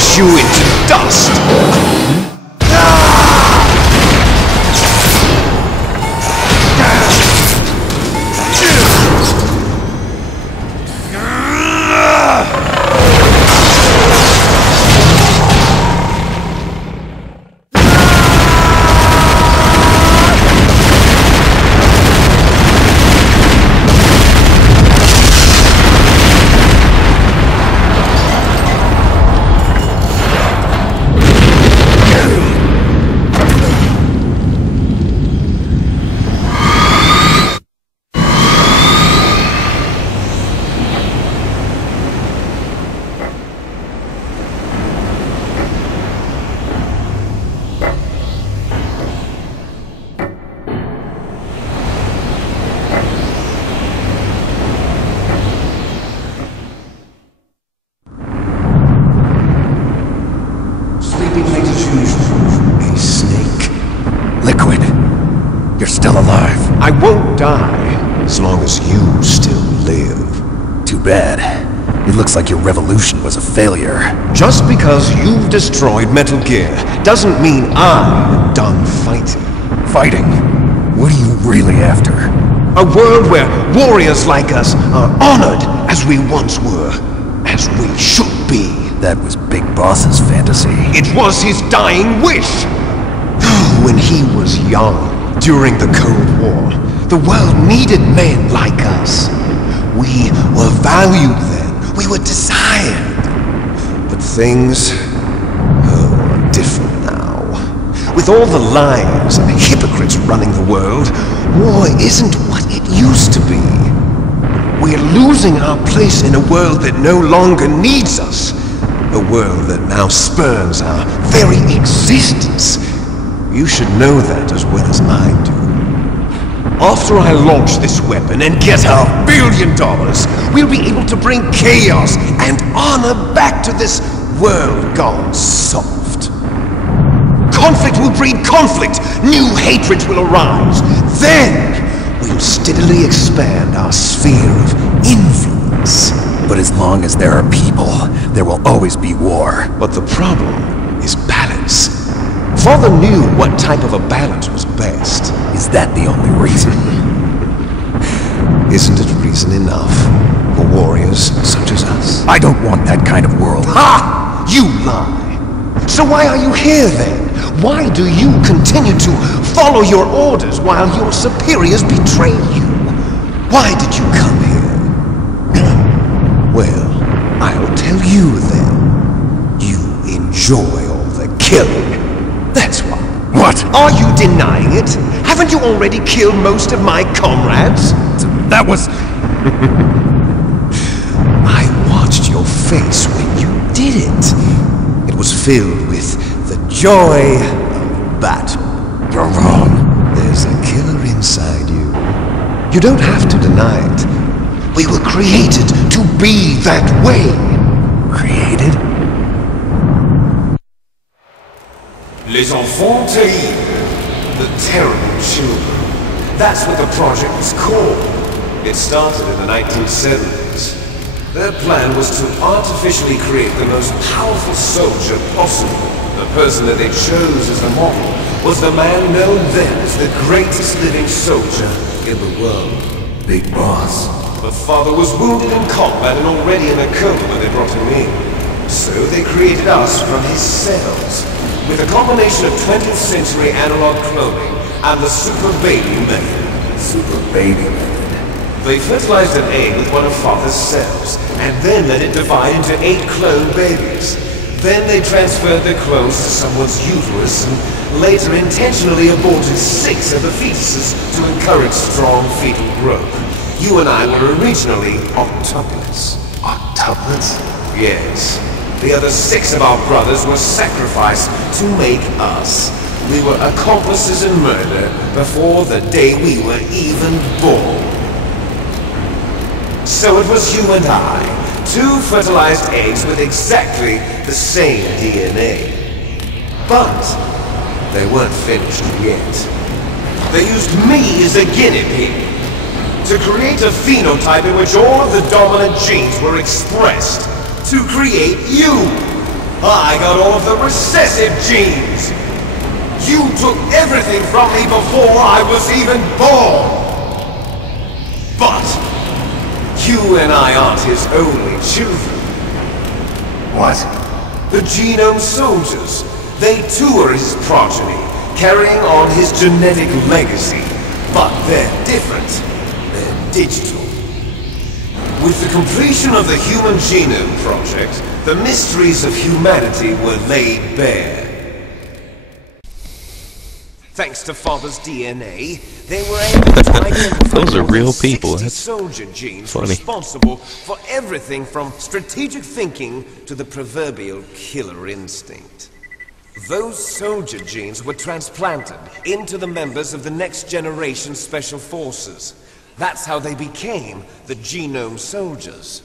crush you into dust! A snake. Liquid. You're still alive. I won't die as long as you still live. Too bad. It looks like your revolution was a failure. Just because you've destroyed Metal Gear doesn't mean I'm done fighting. Fighting? What are you really after? A world where warriors like us are honored as we once were, as we should be. That was Big Boss's fantasy. It was his dying wish! When he was young, during the Cold War, the world needed men like us. We were valued then. We were desired. But things are different now. With all the lies and hypocrites running the world, war isn't what it used to be. We're losing our place in a world that no longer needs us. A world that now spurns our very existence. You should know that as well as I do. After I launch this weapon and get our $1 billion, we'll be able to bring chaos and honor back to this world gone soft. Conflict will breed conflict. New hatreds will arise. Then we'll steadily expand our sphere of influence. But as long as there are people, there will always be war. But the problem is balance. Father knew what type of a balance was best. Is that the only reason? Isn't it reason enough for warriors such as us? I don't want that kind of world. Ha! You lie! So why are you here then? Why do you continue to follow your orders while your superiors betray you? Why did you come here? Well, I'll tell you then. You enjoy all the killing. That's why. What? Are you denying it? Haven't you already killed most of my comrades? That was... I watched your face when you did it. It was filled with the joy of battle. You're wrong. There's a killer inside you. You don't have to deny it. We were created to be that way. Created? Les enfants terribles. The terrible children. That's what the project was called. It started in the 1970s. Their plan was to artificially create the most powerful soldier possible. The person that they chose as the model was the man known then as the greatest living soldier in the world. Big Boss. But Father was wounded in combat and already in a coma when they brought him in. So they created us from his cells, with a combination of 20th century analog cloning and the super baby method. Super baby method. They fertilized an egg with one of Father's cells, and then let it divide into 8 clone babies. Then they transferred the clones to someone's uterus, and later intentionally aborted 6 of the fetuses to encourage strong fetal growth. You and I were originally octuplets. Octuplets? Yes. The other 6 of our brothers were sacrificed to make us. We were accomplices in murder before the day we were even born. So it was you and I, 2 fertilized eggs with exactly the same DNA. But they weren't finished yet. They used me as a guinea pig to create a phenotype in which all of the dominant genes were expressed, to create you. I got all of the recessive genes! You took everything from me before I was even born! But you and I aren't his only children. What? The Genome Soldiers. They too are his progeny, carrying on his genetic legacy. But they're different. They're digital. With the completion of the Human Genome Project, the mysteries of humanity were laid bare. Thanks to Father's DNA, they were able to identify Those are real 60 people. That's soldier genes funny. responsible for everything from strategic thinking to the proverbial killer instinct. Those soldier genes were transplanted into the members of the next generation special forces. That's how they became the Genome Soldiers.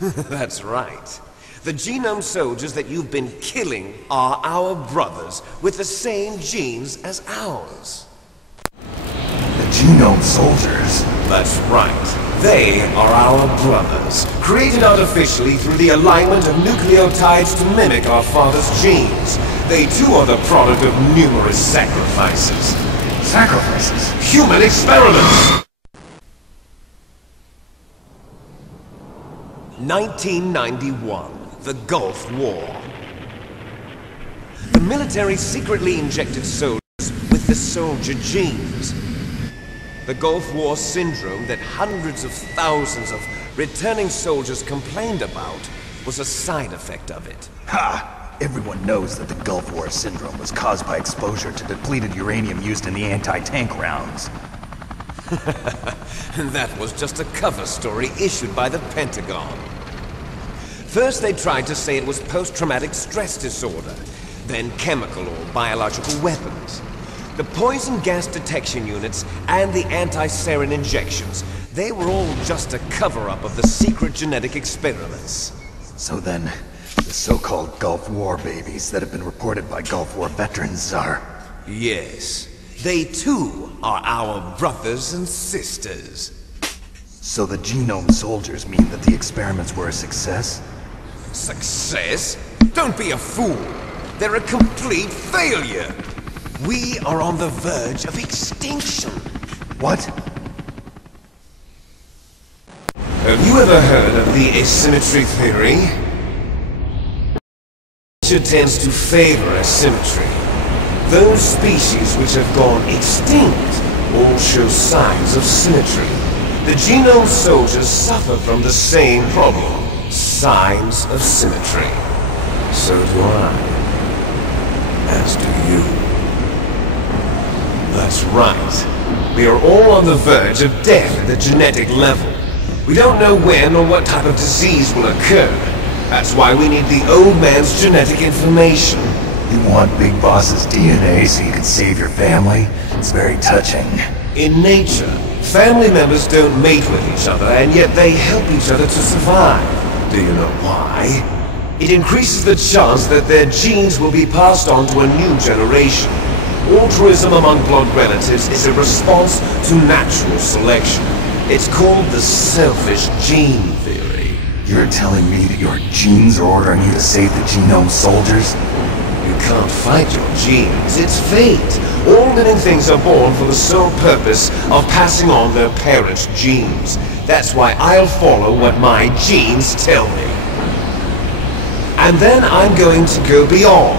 That's right. The Genome Soldiers that you've been killing are our brothers with the same genes as ours. The Genome Soldiers? That's right. They are our brothers, created artificially through the alignment of nucleotides to mimic our father's genes. They too are the product of numerous sacrifices. Sacrifices? Human experiments! 1991, the Gulf War. The military secretly injected soldiers with the soldier genes. The Gulf War syndrome that hundreds of thousands of returning soldiers complained about was a side effect of it. Ha! Everyone knows that the Gulf War syndrome was caused by exposure to depleted uranium used in the anti-tank rounds. That was just a cover story issued by the Pentagon. First they tried to say it was post-traumatic stress disorder, then chemical or biological weapons. The poison gas detection units and the anti-sarin injections, they were all just a cover-up of the secret genetic experiments. So then, the so-called Gulf War babies that have been reported by Gulf War veterans are... Yes, they too are our brothers and sisters. So the Genome Soldiers mean that the experiments were a success? Success? Don't be a fool! They're a complete failure! We are on the verge of extinction! What? Have you ever heard of the asymmetry theory? Nature tends to favor asymmetry. Those species which have gone extinct all show signs of symmetry. The Genome Soldiers suffer from the same problem. Signs of symmetry. So do I. As do you. That's right. We are all on the verge of death at the genetic level. We don't know when or what type of disease will occur. That's why we need the old man's genetic information. You want Big Boss's DNA so you can save your family? It's very touching. In nature, family members don't mate with each other, and yet they help each other to survive. Do you know why? It increases the chance that their genes will be passed on to a new generation. Altruism among blood relatives is a response to natural selection. It's called the selfish gene theory. You're telling me that your genes are ordering you to save the Genome Soldiers? You can't fight your genes, it's fate. All living things are born for the sole purpose of passing on their parents' genes. That's why I'll follow what my genes tell me. And then I'm going to go beyond,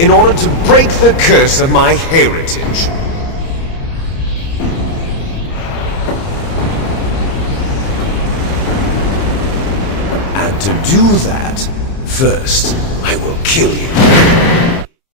in order to break the curse of my heritage. And to do that, first, I will kill you.